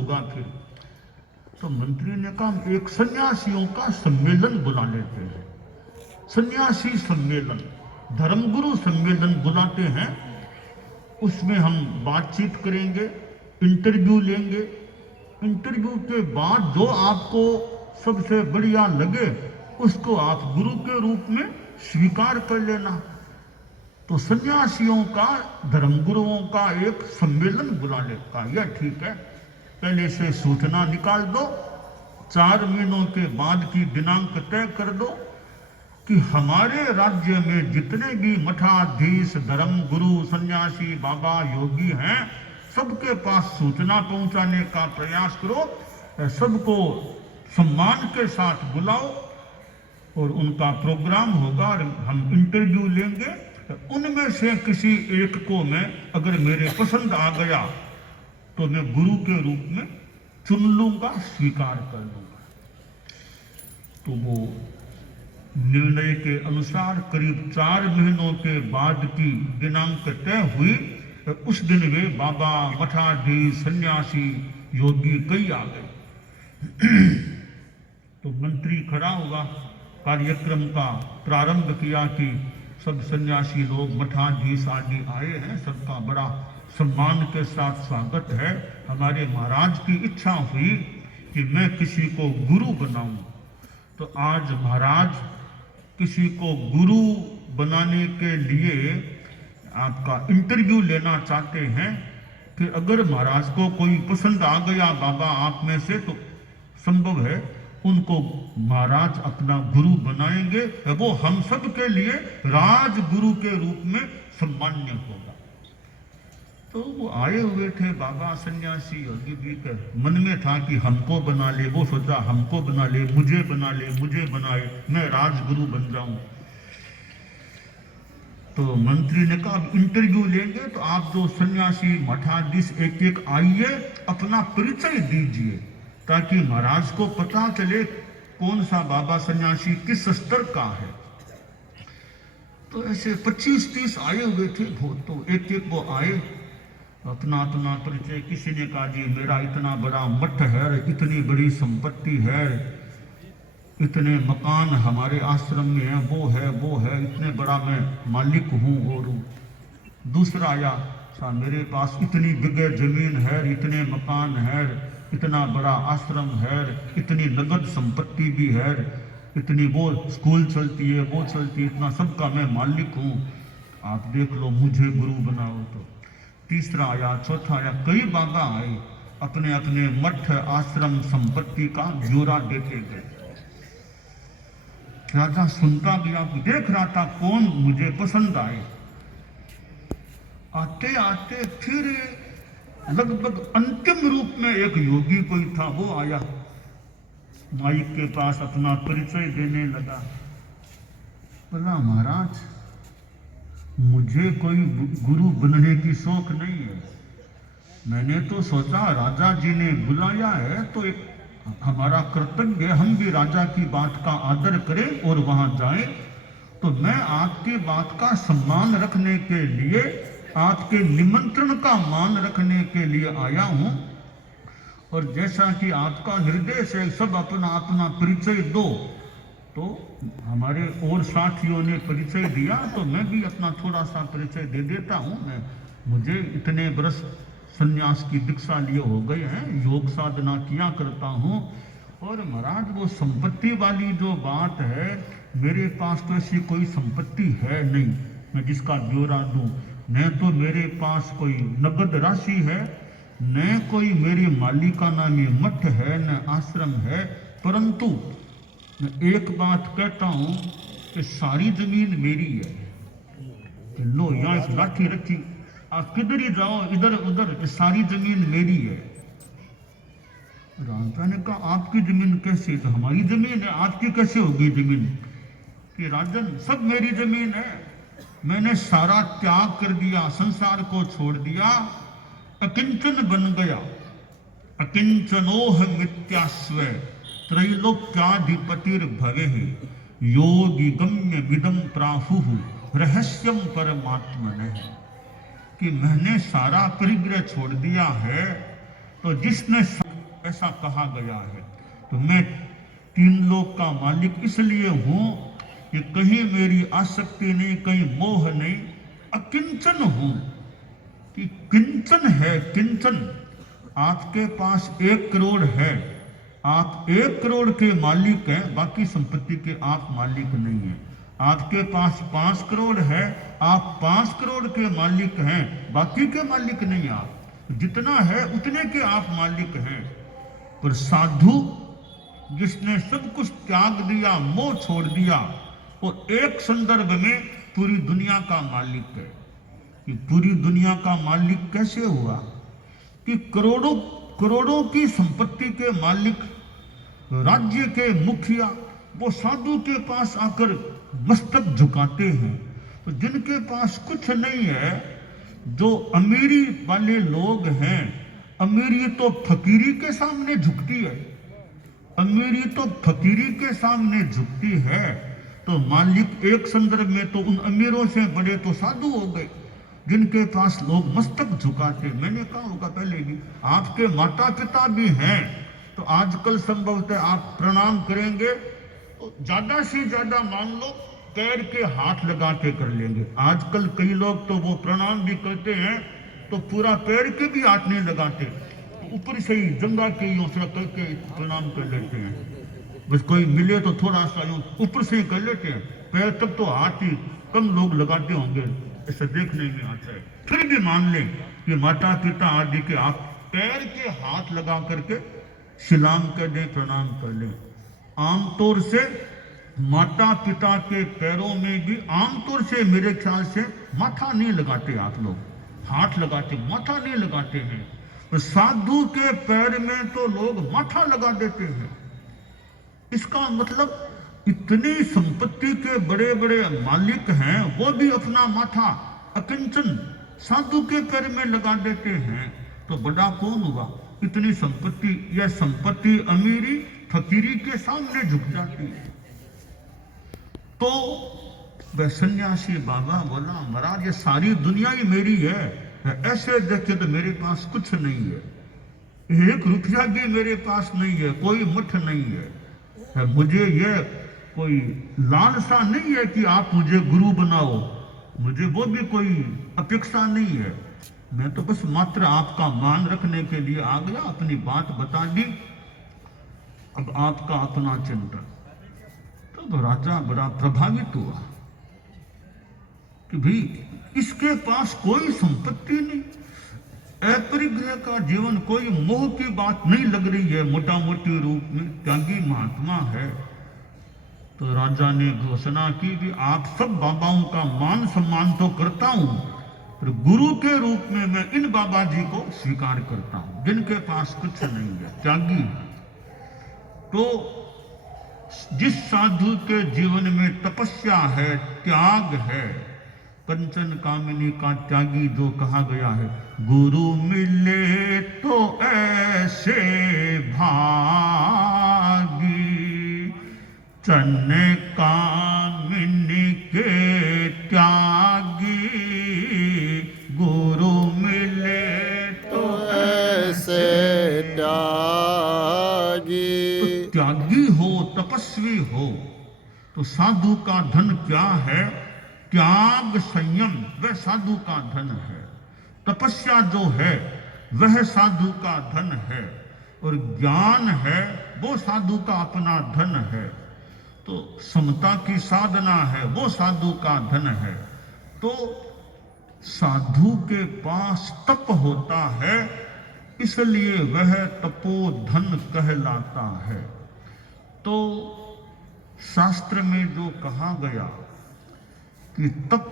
होगा फिर। तो मंत्री ने कहा एक सन्यासियों का सम्मेलन बुला लेते हैं, सन्यासी सम्मेलन, धर्मगुरु सम्मेलन बुलाते हैं, उसमें हम बातचीत करेंगे, इंटरव्यू लेंगे, इंटरव्यू के बाद जो आपको सबसे बढ़िया लगे उसको आप गुरु के रूप में स्वीकार कर लेना। तो सन्यासियों का, धर्मगुरुओं का एक सम्मेलन बुलाने का, यह ठीक है, पहले से सूचना निकाल दो, 4 महीनों के बाद की दिनांक तय कर दो कि हमारे राज्य में जितने भी मठाधीश, धर्म गुरु, सन्यासी, बाबा, योगी हैं, सबके पास सूचना पहुंचाने का प्रयास करो, सबको सम्मान के साथ बुलाओ और उनका प्रोग्राम होगा और हम इंटरव्यू लेंगे। उनमें से किसी एक को मैं, अगर मेरे पसंद आ गया तो मैं गुरु के रूप में चुन लूंगा, स्वीकार कर लूंगा। तो वो निर्णय के अनुसार करीब 4 महीनों के बाद की दिनांक तय हुई। उस दिन वे बाबा, मठाधीश, सन्यासी, योगी कई आ गए। तो मंत्री खड़ा हुआ, कार्यक्रम का प्रारंभ किया कि सब सन्यासी लोग, मठाधीश आदि आए हैं, सबका बड़ा सम्मान के साथ स्वागत है। हमारे महाराज की इच्छा हुई कि मैं किसी को गुरु बनाऊं, तो आज महाराज किसी को गुरु बनाने के लिए आपका इंटरव्यू लेना चाहते हैं कि अगर महाराज को कोई पसंद आ गया बाबा आप में से, तो संभव है उनको महाराज अपना गुरु बनाएंगे, वो हम सब के लिए राजगुरु के रूप में सम्मान्य होगा। तो वो आए हुए थे बाबा, सन्यासी, योगी भी के मन में था कि हमको बना ले, वो सोचा हमको बना ले, मुझे बना ले, मुझे बनाए, मैं राजगुरु बन जाऊं। तो मंत्री ने कहा अब इंटरव्यू लेंगे, तो आप जो सन्यासी, मठाधीश एक एक आइए, अपना परिचय दीजिए ताकि महाराज को पता चले कौन सा बाबा सन्यासी किस स्तर का है। तो ऐसे 25-30 आए हुए थे वो, तो एक एक वो आए, अपना अपना परिचय। किसी ने कहा जी मेरा इतना बड़ा मठ है, इतनी बड़ी संपत्ति है, इतने मकान हमारे आश्रम में है, वो है, इतने बड़ा मैं मालिक हूँ। और दूसरा आया, मेरे पास इतनी बिगह जमीन है, इतने मकान है, इतना बड़ा आश्रम है, इतनी नगद संपत्ति भी है, इतनी वो स्कूल चलती है, वो चलती है, इतना सबका मैं मालिक हूँ, आप देख लो, मुझे गुरु बनाओ। तो तीसरा आया, चौथा आया, कई बाबा आए, अपने अपने मठ, आश्रम, संपत्ति का ब्यौरा देते गए। राजा सुनता गया, देख रहा था कौन मुझे पसंद आए। आते आते फिर लगभग अंतिम रूप में एक योगी कोई था, वो आया, माइक के पास अपना परिचय देने लगा। बोला महाराज मुझे कोई गुरु बनने की शौक नहीं है, मैंने तो सोचा राजा जी ने बुलाया है तो एक हमारा कर्तव्य है, हम भी राजा की बात का आदर करें और वहां जाएं। तो मैं आपकी बात का सम्मान रखने के लिए, आपके निमंत्रण का मान रखने के लिए आया हूं, और जैसा कि आपका निर्देश है सब अपना अपना परिचय दो। तो हमारे और साथियों ने परिचय दिया, तो मैं भी अपना थोड़ा सा परिचय दे देता हूं। मुझे इतने बरस संन्यास की दीक्षा लिए हो गए हैं, योग साधना किया करता हूं, और महाराज वो संपत्ति वाली जो बात है, मेरे पास तो ऐसी कोई संपत्ति है नहीं मैं जिसका ब्यौरा दूं। न तो मेरे पास कोई नगद राशि है, न कोई मेरी मालिकाना में मठ है, न आश्रम है, परंतु मैं एक बात कहता हूं कि सारी जमीन मेरी है। कि लो यहाँ इस लाठी रखी, आप किधर ही जाओ, इधर उधर, सारी जमीन मेरी है। राजा ने कहा आपकी जमीन कैसे? तो हमारी जमीन है, आपकी कैसे होगी जमीन? कि राजन सब मेरी जमीन है, मैंने सारा त्याग कर दिया, संसार को छोड़ दिया, अकिंचन बन गया। अकिंचनोह मित्यास्व त्रैलोक्याधिपतिर भवे योगी गम्य विदम प्राहु रहस्यम परमात्मन। कि मैंने सारा परिग्रह छोड़ दिया है, तो जिसने ऐसा कहा गया है। तो मैं तीन लोक का मालिक इसलिए हूं कि कहीं मेरी आसक्ति नहीं, कहीं मोह नहीं, अकिंचन हूं। कि किंचन है, किंचन। आपके पास 1 करोड़ है, आप 1 करोड़ के मालिक हैं, बाकी संपत्ति के आप मालिक नहीं हैं। आपके पास 5 करोड़ है, आप 5 करोड़ के मालिक हैं, बाकी के मालिक नहीं। आप जितना है उतने के आप मालिक हैं। पर साधु जिसने सब कुछ त्याग दिया, मोह छोड़ दिया, वो एक संदर्भ में पूरी दुनिया का मालिक है। कि पूरी दुनिया का मालिक कैसे हुआ? कि करोड़ों करोड़ों की संपत्ति के मालिक, राज्य के मुखिया, वो साधु के पास आकर मस्तक झुकाते हैं। तो जिनके पास कुछ नहीं है, जो अमीरी वाले लोग हैं, अमीरी तो फकीरी के सामने झुकती है, अमीरी तो फकीरी के सामने झुकती है। तो मालिक एक संदर्भ में तो उन अमीरों से बड़े तो साधु हो गए, जिनके पास लोग मस्तक झुकाते। मैंने कहा होगा पहले भी, आपके माता पिता भी हैं, तो आजकल संभवतः आप प्रणाम करेंगे तो ज्यादा से ज्यादा मान लो पैर के हाथ लगा के कर लेंगे। आजकल कई लोग तो वो प्रणाम भी करते हैं तो पूरा पैर के भी हाथ नहीं लगाते, ऊपर से ही जंगा के हौसला करके प्रणाम कर लेते हैं। बस कोई मिले तो थोड़ा सा यूं ऊपर से ही कर लेते हैं, पैर तक तो हाथ ही कम लोग लगाते होंगे, ऐसा देखने में आता है। फिर भी मान लें कि माता पिता आदि के आप पैर के हाथ लगा करके सलाम कर दें, प्रणाम कर लें। आमतौर से माता पिता के पैरों में भी आमतौर से मेरे ख्याल से माथा नहीं लगाते आप लोग, हाथ लगाते, माथा नहीं लगाते हैं। तो साधु के पैर में तो लोग माथा लगा देते हैं। इसका मतलब इतनी संपत्ति के बड़े बड़े मालिक हैं, वो भी अपना माथा अकिंचन साधु के पैर में लगा देते हैं। तो बड़ा कौन हुआ? इतनी संपत्ति, यह संपत्ति अमीरी फकीरी के सामने झुक जाती है। तो वह सन्यासी बाबा बोला, महाराज ये सारी दुनिया ही मेरी है, ऐसे देखे तो मेरे पास कुछ नहीं है, 1 रुपया भी मेरे पास नहीं है, कोई मुठ नहीं है। मुझे ये कोई लालसा नहीं है कि आप मुझे गुरु बनाओ, मुझे वो भी कोई अपेक्षा नहीं है। मैं तो बस मात्र आपका मान रखने के लिए आ गया, अपनी बात बता दी, अब आपका अपना चिंतन। तो राजा बड़ा प्रभावित हुआ कि भाई इसके पास कोई संपत्ति नहीं, अपरिग्रह का जीवन, कोई मोह की बात नहीं लग रही है, मोटा मोटी रूप में त्यागी महात्मा है। तो राजा ने घोषणा की कि आप सब बाबाओं का मान सम्मान तो करता हूं, पर गुरु के रूप में मैं इन बाबा जी को स्वीकार करता हूं, जिनके पास कुछ नहीं है, त्यागी है। तो जिस साधु के जीवन में तपस्या है, त्याग है, कंचन कामिनी का त्यागी जो कहा गया है, गुरु मिले तो ऐसे भागी, चन्न कामिनी के त्यागी, गुरु मिले तो ऐसे त्यागी। तो त्यागी हो, तपस्वी हो। तो साधु का धन क्या है? त्याग, संयम, वह साधु का धन है। तपस्या जो है वह साधु का धन है, और ज्ञान है वो साधु का अपना धन है। तो समता की साधना है वो साधु का धन है। तो साधु के पास तप होता है, इसलिए वह तपोधन कहलाता है। तो शास्त्र में जो कहा गया कि तप